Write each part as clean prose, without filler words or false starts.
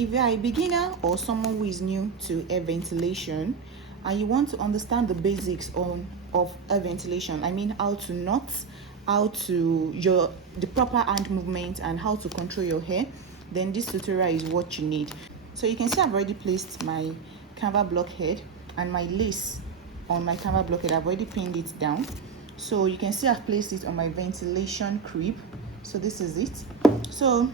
If you are a beginner or someone who is new to air ventilation and you want to understand the basics of air ventilation, I mean how to knot, the proper hand movement and how to control your hair, then this tutorial is what you need. So you can see I've already placed my canvas blockhead and my lace on my canvas blockhead. I've already pinned it down. So you can see I've placed it on my ventilation crib. So this is it. So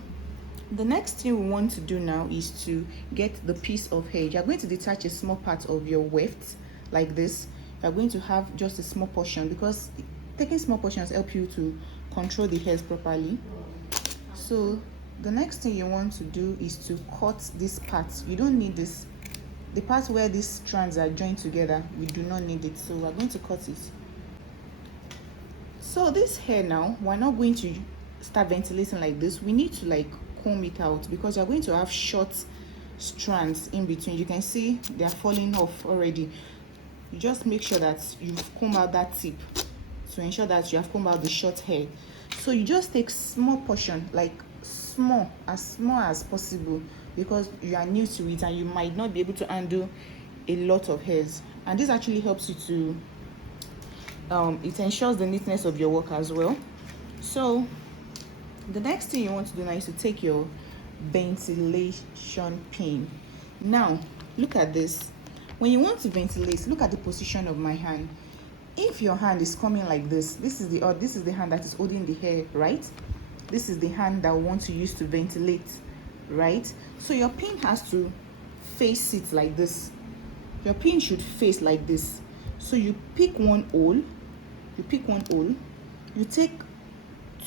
the next thing we want to do now is to get the piece of hair. You're going to detach a small part of your weft like this. You're going to have just a small portion because taking small portions help you to control the hairs properly. So the next thing you want to do is to cut this part. You don't need this. The part where these strands are joined together, we do not need it. So we're going to cut it. So this hair now, we're not going to start ventilating like this. We need to like comb it out because you're going to have short strands in between. You can see they're falling off already. You just make sure that you've combed out that tip to ensure that you have combed out the short hair. So you just take small portion, like small as possible, because you are new to it and you might not be able to handle a lot of hairs. And this actually helps you to it ensures the neatness of your work as well. So the next thing you want to do now is to take your ventilation pin. Now look at this. When you want to ventilate, look at the position of my hand. If your hand is coming like this, this is the hand that is holding the hair, right? This is the hand that we want to use to ventilate, right? So your pin has to face it like this. Your pin should face like this. So you pick one hole, you take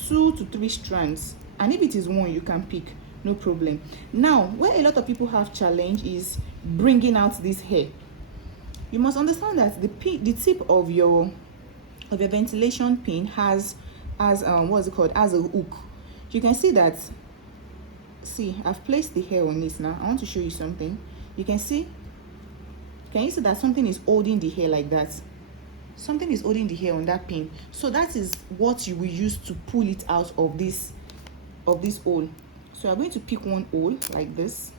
2 to 3 strands, and if it is one you can pick, no problem. Now where a lot of people have challenge is bringing out this hair. You must understand that the tip of your ventilation pin has what's it called, as a hook. You can see that. See, I've placed the hair on this. Now I want to show you something. You can see that something is holding the hair like that. Something is holding the hair on that pin. So that is what you will use to pull it out of this hole. So I'm going to pick one hole like this.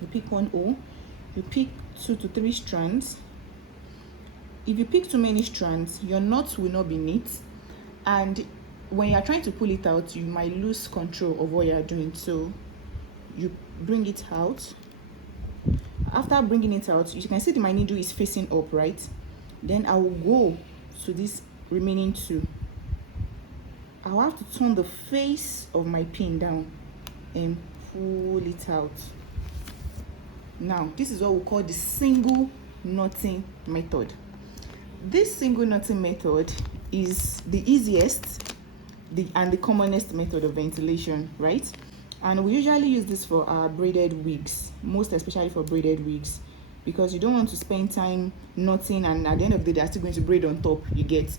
You pick one hole, you pick 2 to 3 strands. If you pick too many strands, your knots will not be neat, and when you are trying to pull it out, you might lose control of what you are doing. So you bring it out. After bringing it out, you can see my needle is facing up, right? Then I will go to this remaining 2. I will have to turn the face of my pin down and pull it out. Now this is what we call the single knotting method. This single knotting method is the easiest and the commonest method of ventilation, right? And we usually use this for our braided wigs, most especially for braided wigs, because you don't want to spend time knotting and at the end of the day they're still going to braid on top, you get.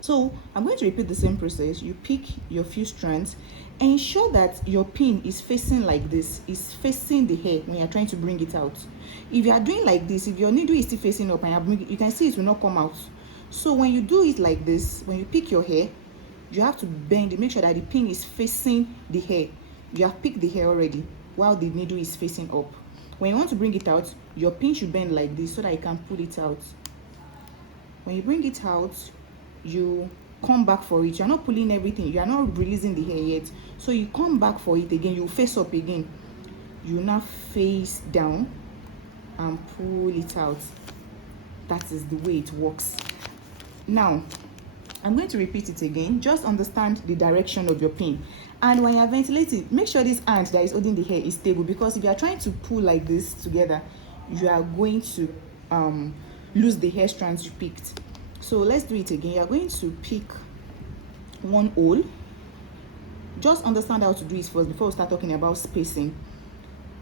So I'm going to repeat the same process. You pick your few strands, ensure that your pin is facing like this, is facing the hair when you're trying to bring it out. If you are doing like this, if your needle is still facing up and you can see it will not come out. So when you do it like this, when you pick your hair, you have to bend it, make sure that the pin is facing the hair. You have picked the hair already while the needle is facing up. When you want to bring it out, your pin should bend like this so that you can pull it out. When you bring it out, you come back for it. You're not pulling everything, you are not releasing the hair yet, so you come back for it again. You face up again, you now face down and pull it out. That is the way it works. Now I'm going to repeat it again. Just understand the direction of your pin, and when you are ventilating, make sure this hand that is holding the hair is stable, because if you are trying to pull like this together, you are going to lose the hair strands you picked. So let's do it again. You are going to pick one hole. Just understand how to do it first before we start talking about spacing.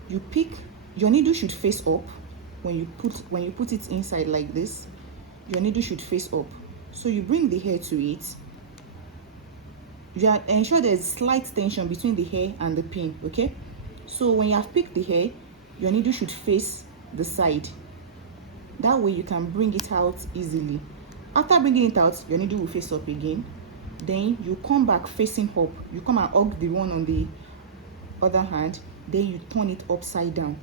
You pick, your needle should face up. When you put it inside like this, your needle should face up. So you bring the hair to it. You ensure there's slight tension between the hair and the pin, okay? So when you have picked the hair, your needle should face the side. That way you can bring it out easily. After bringing it out, your needle will face up again. then you come back facing up, you come and hug the one on the other hand, then you turn it upside down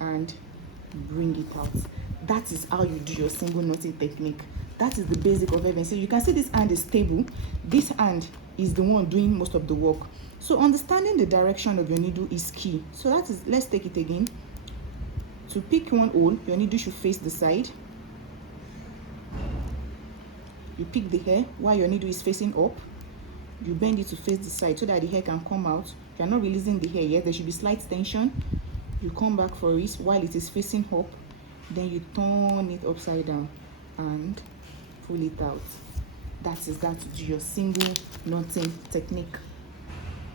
and bring it out. That is how you do your single knotting technique. That is the basic of everything. So you can see this hand is stable, this hand is the one doing most of the work. So understanding the direction of your needle is key. So that is, let's take it again. To pick one hole, your needle should face the side. You pick the hair while your needle is facing up. You bend it to face the side so that the hair can come out. You are not releasing the hair yet, there should be slight tension. You come back for it while it is facing up, then you turn it upside down and pull it out. That is that to do your single knotting technique.